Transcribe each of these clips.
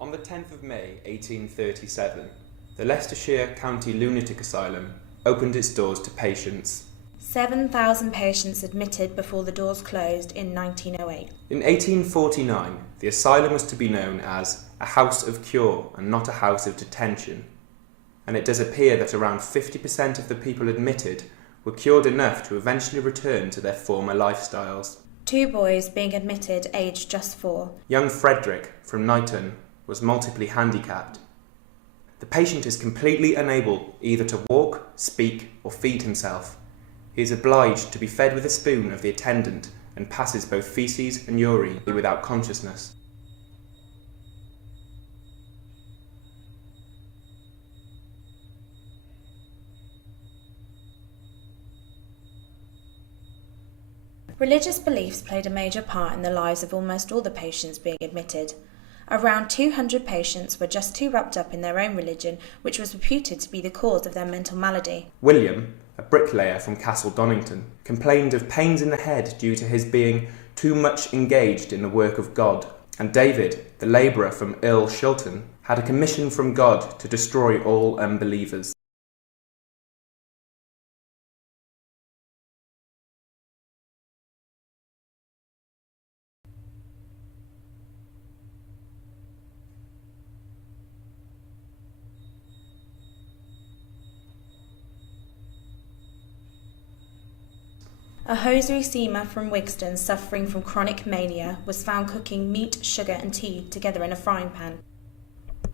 On the 10th of May 1837, the Leicestershire County Lunatic Asylum opened its doors to patients. 7,000 patients admitted before the doors closed in 1908. In 1849, the asylum was to be known as a house of cure and not a house of detention, and it does appear that around 50% of the people admitted were cured enough to eventually return to their former lifestyles. 2 boys being admitted aged just 4. Young Frederick from Knighton was multiply handicapped. The patient is completely unable either to walk, speak, or feed himself. He is obliged to be fed with a spoon of the attendant and passes both feces and urine without consciousness. Religious beliefs played a major part in the lives of almost all the patients being admitted. Around 200 patients were just too wrapped up in their own religion, which was reputed to be the cause of their mental malady. William, a bricklayer from Castle Donington, complained of pains in the head due to his being too much engaged in the work of God, and David, the labourer from Earl Shilton, had a commission from God to destroy all unbelievers. A hosiery seamer from Wigston suffering from chronic mania was found cooking meat, sugar and tea together in a frying pan.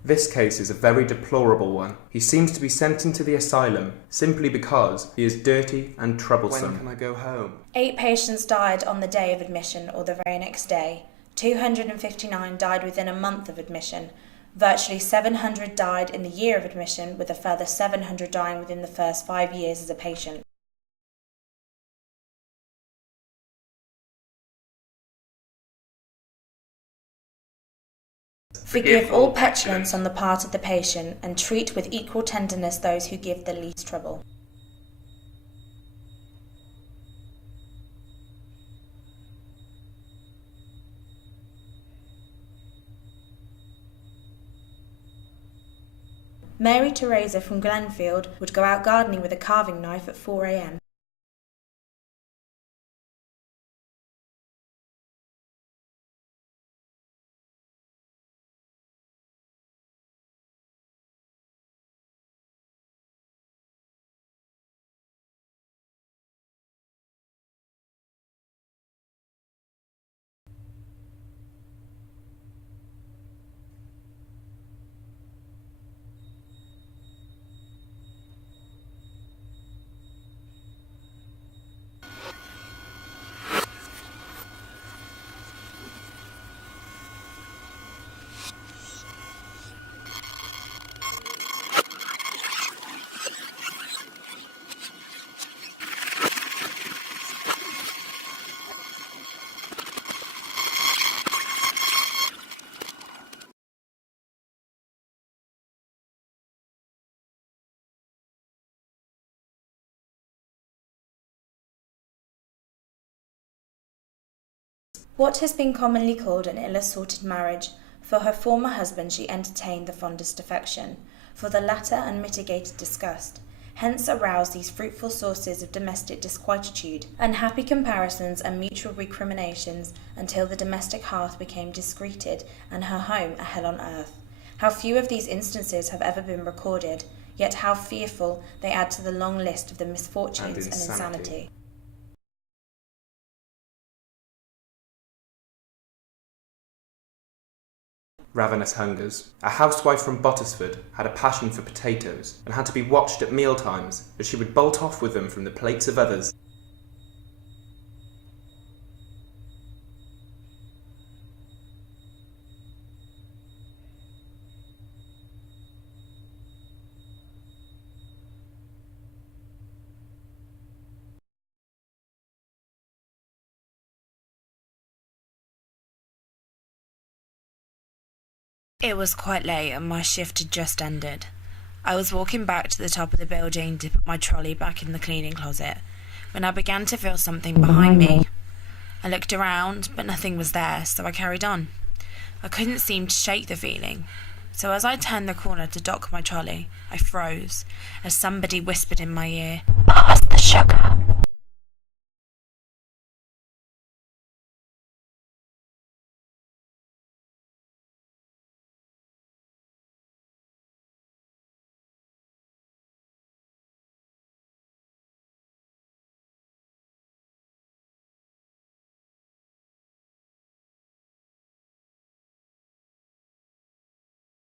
This case is a very deplorable one. He seems to be sent into the asylum simply because he is dirty and troublesome. When can I go home? 8 patients died on the day of admission or the very next day. 259 died within a month of admission. Virtually 700 died in the year of admission, with a further 700 dying within the first 5 years as a patient. Forgive all petulance on the part of the patient, and treat with equal tenderness those who give the least trouble. Mary Teresa from Glenfield would go out gardening with a carving knife at 4 a.m. What has been commonly called an ill-assorted marriage, for her former husband she entertained the fondest affection, for the latter unmitigated disgust, hence aroused these fruitful sources of domestic disquietude, unhappy comparisons and mutual recriminations, until the domestic hearth became discreted and her home a hell on earth. How few of these instances have ever been recorded, yet how fearful they add to the long list of the misfortunes and insanity. Ravenous hungers. A housewife from Bottisford had a passion for potatoes and had to be watched at mealtimes, as she would bolt off with them from the plates of others. It was quite late and my shift had just ended. I was walking back to the top of the building to put my trolley back in the cleaning closet when I began to feel something behind me. I looked around, but nothing was there, so I carried on. I couldn't seem to shake the feeling, so as I turned the corner to dock my trolley, I froze as somebody whispered in my ear, "Pass the sugar."